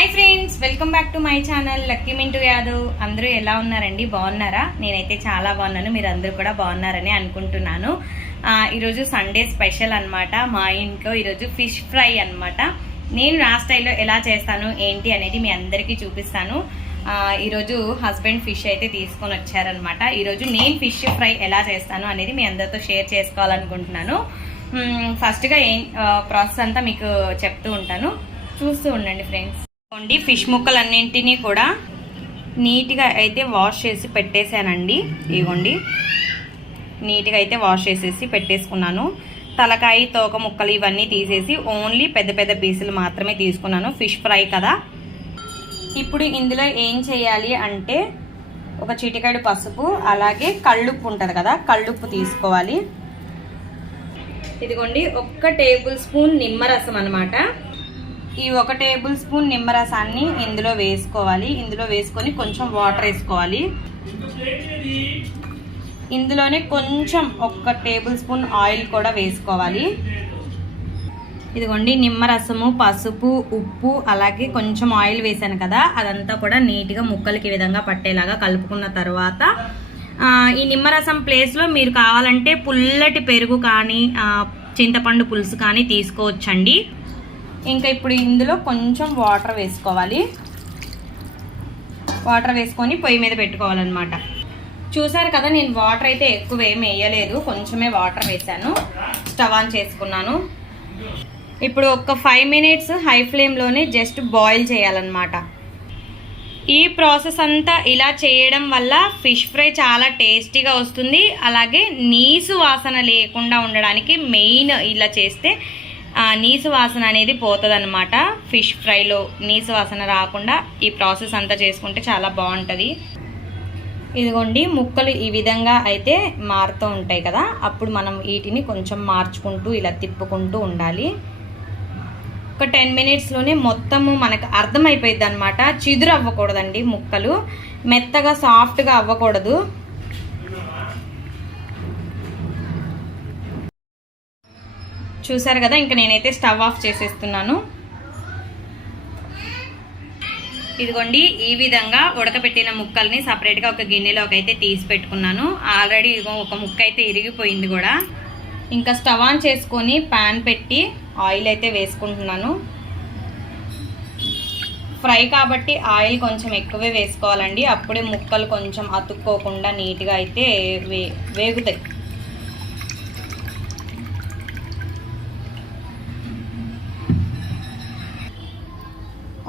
Hi friends welcome back to my channel Lucky Mintu Yadav. అందరూ ఎలా ఉన్నారండి? బాగున్నారా? నేనైతే చాలా బాగున్నాను. మీరు అందరూ కూడా బాగున్నారని అనుకుంటున్నాను. ఈరోజు సండే స్పెషల్ అన్నమాట. మా ఇంట్లో ఈరోజు ఫిష్ ఫ్రై అన్నమాట. నేను నా స్టైల్లో ఎలా చేస్తాను ఏంటి అనేది మీ అందరికీ చూపిస్తాను. ఈరోజు హస్బెండ్ ఫిష్ అయితే తీసుకొని వచ్చారనమాట ఈరోజు నేను ఫిష్ ఫ్రై ఎలా చేస్తాను అనేది మీ అందరితో షేర్ చేసుకోవాలనుకుంటున్నాను. ఫస్ట్గా ఏం ప్రాసెస్ అంతా మీకు చెప్తూ ఉంటాను. చూస్తూ ఉండండి ఫ్రెండ్స్. ఇదిగోండి ఫిష్ ముక్కలన్నింటినీ కూడా నీట్గా అయితే వాష్ చేసి పెట్టేశానండి. ఇదిగోండి. నీట్గా అయితే వాష్ చేసేసి పెట్టేసుకున్నాను. తలకాయ తోక ముక్కలు ఇవన్నీ తీసేసి ఓన్లీ పెద్ద పెద్ద పీసులు మాత్రమే తీసుకున్నాను. ఫిష్ ఫ్రై కదా. ఇప్పుడు ఇందులో ఏం చేయాలి అంటే ఒక చిటికాడు పసుపు అలాగే కళ్ళుప్పు ఉంటుంది కదా కళ్ళుప్పు తీసుకోవాలి. ఇదిగోండి ఒక్క టేబుల్ స్పూన్ నిమ్మరసం అనమాట ఈ ఒక టేబుల్ స్పూన్ నిమ్మరసాన్ని ఇందులో వేసుకోవాలి. ఇందులో వేసుకొని కొంచెం వాటర్ వేసుకోవాలి. ఇందులోనే కొంచెం ఒక టేబుల్ స్పూన్ ఆయిల్ కూడా వేసుకోవాలి. ఇదిగోండి నిమ్మరసము పసుపు ఉప్పు అలాగే కొంచెం ఆయిల్ వేసాను కదా అదంతా కూడా నీట్గా ముక్కలకి విధంగా పట్టేలాగా కలుపుకున్న తర్వాత ఈ నిమ్మరసం ప్లేస్లో మీరు కావాలంటే పుల్లటి పెరుగు కానీ చింతపండు పులుసు కానీ తీసుకోవచ్చండి. ఇంకా ఇప్పుడు ఇందులో కొంచెం వాటర్ వేసుకోవాలి. వాటర్ వేసుకొని పొయ్యి మీద పెట్టుకోవాలన్నమాట. చూసారు కదా నేను వాటర్ అయితే ఎక్కువ ఏమి వేయలేదు. కొంచెమే వాటర్ వేసాను. స్టవ్ ఆన్ చేసుకున్నాను. ఇప్పుడు ఒక ఫైవ్ మినిట్స్ హై ఫ్లేమ్లోనే జస్ట్ బాయిల్ చేయాలన్నమాట. ఈ ప్రాసెస్ అంతా ఇలా చేయడం వల్ల ఫిష్ ఫ్రై చాలా టేస్టీగా వస్తుంది. అలాగే నీసు వాసన లేకుండా ఉండడానికి మెయిన్ ఇలా చేస్తే నీసు వాసన అనేది పోతుంది అనమాట ఫిష్ ఫ్రైలో నీసు వాసన రాకుండా ఈ ప్రాసెస్ అంతా చేసుకుంటే చాలా బాగుంటుంది. ఇదిగోండి ముక్కలు ఈ విధంగా అయితే మారుతూ ఉంటాయి కదా అప్పుడు మనం వీటిని కొంచెం మార్చుకుంటూ ఇలా తిప్పుకుంటూ ఉండాలి. ఒక టెన్ మినిట్స్లోనే మొత్తము మనకు అర్థమైపోయింది అనమాట చిదురు అవ్వకూడదండి ముక్కలు. మెత్తగా సాఫ్ట్గా అవ్వకూడదు. చూసారు కదా ఇంకా నేనైతే స్టవ్ ఆఫ్ చేసేస్తున్నాను. ఇదిగోండి ఈ విధంగా ఉడకబెట్టిన ముక్కల్ని సపరేట్గా ఒక గిన్నెలోకి అయితే తీసి పెట్టుకున్నాను. ఆల్రెడీ ఇదిగో ఒక ముక్క అయితే ఇరిగిపోయింది కూడా. ఇంకా స్టవ్ ఆన్ చేసుకొని పాన్ పెట్టి ఆయిల్ అయితే వేసుకుంటున్నాను. ఫ్రై కాబట్టి ఆయిల్ కొంచెం ఎక్కువే వేసుకోవాలండి. అప్పుడే ముక్కలు కొంచెం అతుక్కోకుండా నీట్గా అయితే వే వేగుతాయి.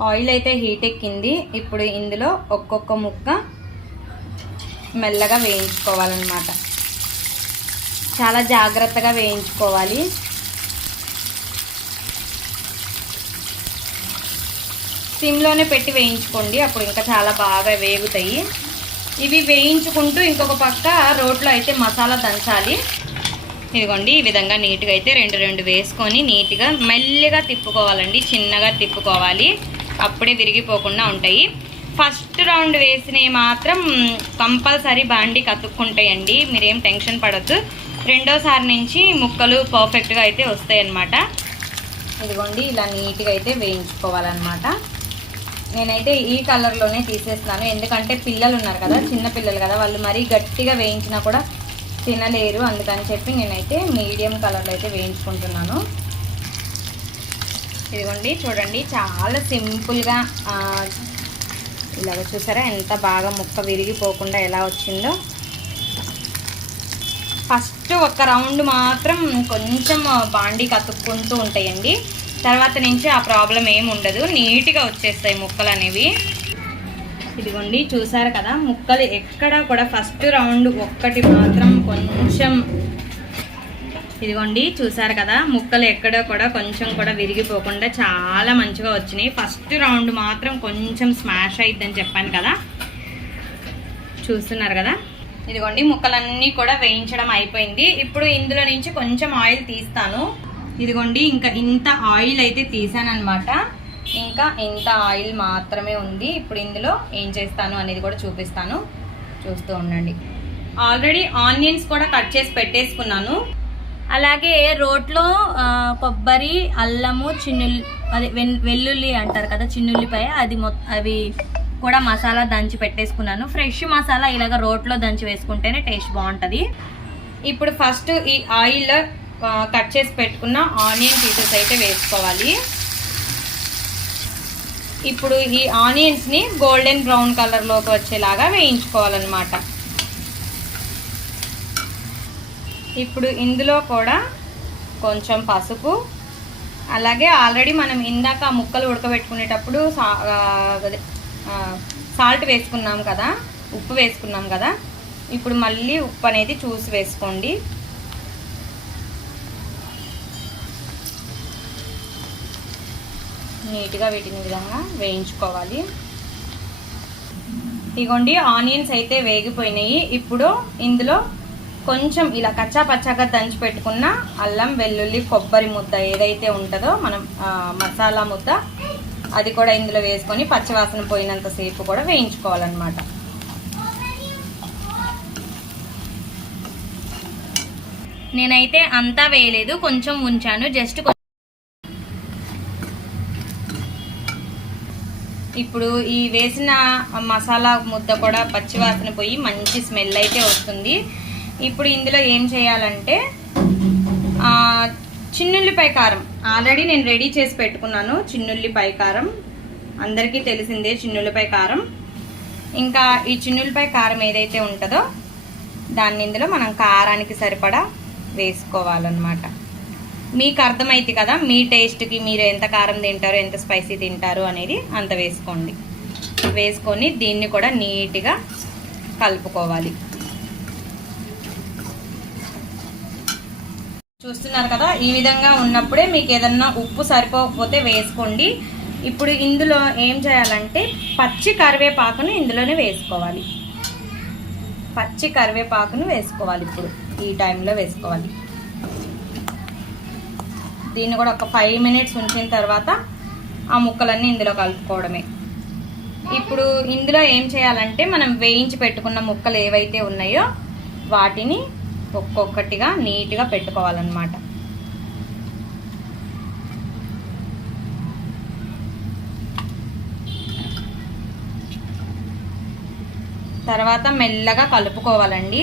ఆయిల్ అయితే హీట్ ఎక్కింది. ఇప్పుడు ఇందులో ఒక్కొక్క ముక్క మెల్లగా వేయించుకోవాలన్నమాట. చాలా జాగ్రత్తగా వేయించుకోవాలి. సిమ్లోనే పెట్టి వేయించుకోండి. అప్పుడు ఇంకా చాలా బాగా వేగుతాయి. ఇవి వేయించుకుంటూ ఇంకొక పక్క రోట్లో అయితే మసాలా దంచాలి. ఇదిగోండి ఈ విధంగా నీట్గా అయితే రెండు రెండు వేసుకొని నీట్గా మెల్లిగా తిప్పుకోవాలండి. చిన్నగా తిప్పుకోవాలి. అప్పుడే విరిగిపోకుండా ఉంటాయి. ఫస్ట్ రౌండ్ వేసినవి మాత్రం కంపల్సరీ బాండి కతుక్కుంటాయండి. మీరేం టెన్షన్ పడద్దు. రెండోసారి నుంచి ముక్కలు పర్ఫెక్ట్గా అయితే వస్తాయి అన్నమాట ఇదిగోండి ఇలా నీట్గా అయితే వేయించుకోవాలన్నమాట. నేనైతే ఈ కలర్లోనే తీసేస్తున్నాను. ఎందుకంటే పిల్లలు ఉన్నారు కదా చిన్న పిల్లలు కదా వాళ్ళు మరీ గట్టిగా వేయించినా కూడా తినలేరు. అందుకని చెప్పి నేనైతే మీడియం కలర్లో అయితే వేయించుకుంటున్నాను. ఇదిగోండి చూడండి చాలా సింపుల్గా ఇలాగ చూసారా ఎంత బాగా ముక్క విరిగిపోకుండా ఎలా వచ్చిందో. ఫస్ట్ ఒక రౌండ్ మాత్రం కొంచెం బాండి కతుక్కుంటూ ఉంటాయండి. తర్వాత నుంచి ఆ ప్రాబ్లం ఏమి ఉండదు నీట్గా వచ్చేస్తాయి ముక్కలు అనేవి. ఇదిగోండి చూసారు కదా ముక్కలు ఎక్కడ కూడా ఫస్ట్ రౌండ్ ఒక్కటి మాత్రం కొంచెం ఇదిగోండి చూసారు కదా ముక్కలు ఎక్కడ కూడా కొంచెం కూడా విరిగిపోకుండా చాలా మంచిగా వచ్చినాయి. ఫస్ట్ రౌండ్ మాత్రం కొంచెం స్మాష్ అయిద్దని చెప్పాను కదా. చూస్తున్నారు కదా. ఇదిగోండి ముక్కలన్నీ కూడా వేయించడం అయిపోయింది. ఇప్పుడు ఇందులో నుంచి కొంచెం ఆయిల్ తీస్తాను. ఇదిగోండి ఇంకా ఇంత ఆయిల్ అయితే తీసానమాట ఇంకా ఇంత ఆయిల్ మాత్రమే ఉంది. ఇప్పుడు ఇందులో ఏం చేస్తాను అనేది కూడా చూపిస్తాను. చూస్తూ ఉండండి. ఆల్రెడీ ఆనియన్స్ కూడా కట్ చేసి పెట్టేసుకున్నాను. అలాగే రోట్లో కొబ్బరి అల్లము చిన్నుల్లి అదే వెన్- వెల్లుల్లి అంటారు కదా చిన్నుల్లిపాయ అది మొత్తం అవి కూడా మసాలా దంచి పెట్టేసుకున్నాను. ఫ్రెష్ మసాలా ఇలాగ రోట్లో దంచి వేసుకుంటేనే టేస్ట్ బాగుంటుంది. ఇప్పుడు ఫస్ట్ ఈ ఆయిల్ కట్ చేసి పెట్టుకున్న ఆనియన్ పీసెస్ అయితే వేసుకోవాలి. ఇప్పుడు ఈ ఆనియన్స్ని గోల్డెన్ బ్రౌన్ కలర్లోకి వచ్చేలాగా వేయించుకోవాలన్నమాట. ఇప్పుడు ఇందులో కూడా కొంచెం పసుపు. అలాగే ఆల్రెడీ మనం ఇందాక ముక్కలు ఉడకబెట్టుకునేటప్పుడు సా సాల్ట్ వేసుకున్నాం కదా ఉప్పు వేసుకున్నాం కదా ఇప్పుడు మళ్ళీ ఉప్పు అనేది చూసి వేసుకోండి. నీట్గా వీటిని విధంగా వేయించుకోవాలి. ఇగోండి ఆనియన్స్ అయితే వేగిపోయినాయి. ఇప్పుడు ఇందులో కొంచెం ఇలా కచ్చా పచ్చాగా దంచి పెట్టుకున్న అల్లం వెల్లుల్లి కొబ్బరి ముద్ద ఏదైతే ఉంటుందో మనం ఆ, మసాలా ముద్ద అది కూడా ఇందులో వేసుకొని పచ్చివాసన పోయినంత సేపు కూడా వేయించుకోవాలన్నమాట. నేనైతే అంతా వేయలేదు కొంచెం ఉంచాను జస్ట్ ఇప్పుడు ఈ వేసిన మసాలా ముద్ద కూడా పచ్చివాసన పోయి మంచి స్మెల్ అయితే వస్తుంది. ఇప్పుడు ఇందులో ఏం చేయాలంటే చిన్నుల్లిపాయ కారం. ఆల్రెడీ నేను రెడీ చేసి పెట్టుకున్నాను చిన్నుల్లిపాయ కారం. అందరికీ తెలిసిందే చిన్నుల్లిపాయ కారం. ఇంకా ఈ చిన్నుల్లిపాయ కారం ఏదైతే ఉంటుందో దాన్ని ఇందులో మనం కారానికి సరిపడా వేసుకోవాలన్నమాట. మీకు అర్థమైంది కదా మీ టేస్ట్కి మీరు ఎంత కారం తింటారో ఎంత స్పైసీ తింటారు అనేది అంత వేసుకోండి. వేసుకొని దీన్ని కూడా నీట్గా కలుపుకోవాలి. చూస్తున్నారు కదా ఈ విధంగా ఉన్నప్పుడే మీకు ఏదన్నా ఉప్పు సరిపోకపోతే వేసుకోండి. ఇప్పుడు ఇందులో ఏం చేయాలంటే పచ్చి కరివేపాకును ఇందులోనే వేసుకోవాలి. పచ్చి కరివేపాకును వేసుకోవాలి ఇప్పుడు ఈ టైంలో వేసుకోవాలి. దీన్ని కూడా ఒక ఫైవ్ మినిట్స్ ఉంచిన తర్వాత ఆ ముక్కలన్నీ ఇందులో కలుపుకోవడమే. ఇప్పుడు ఇందులో ఏం చేయాలంటే మనం వేయించి పెట్టుకున్న ముక్కలు ఏవైతే ఉన్నాయో వాటిని ఒక్కొక్కటిగా నీట్గా పెట్టుకోవాలన్నమాట. తర్వాత మెల్లగా కలుపుకోవాలండి.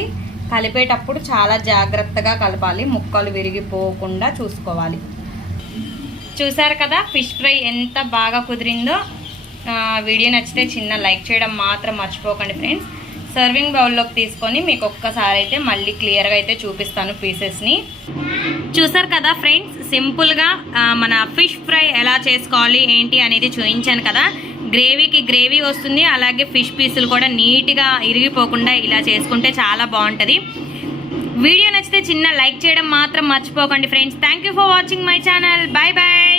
కలిపేటప్పుడు చాలా జాగ్రత్తగా కలపాలి. ముక్కలు విరిగిపోకుండా చూసుకోవాలి. చూసారు కదా ఫిష్ ఫ్రై ఎంత బాగా కుదిరిందో. వీడియో నచ్చితే చిన్న లైక్ చేయడం మాత్రం మర్చిపోకండి ఫ్రెండ్స్. సర్వింగ్ బౌల్లోకి తీసుకొని మీకు ఒక్కసారి అయితే మళ్ళీ క్లియర్గా అయితే చూపిస్తాను పీసెస్ని. చూసారు కదా ఫ్రెండ్స్ సింపుల్గా మన ఫిష్ ఫ్రై ఎలా చేసుకోవాలి ఏంటి అనేది చూపించాను కదా. గ్రేవీకి గ్రేవీ వస్తుంది అలాగే ఫిష్ పీసులు కూడా నీట్గా ఇరిగిపోకుండా ఇలా చేసుకుంటే చాలా బాగుంటుంది. వీడియో నచ్చితే చిన్న లైక్ చేయడం మాత్రం మర్చిపోకండి friends. Thank you for watching my channel bye bye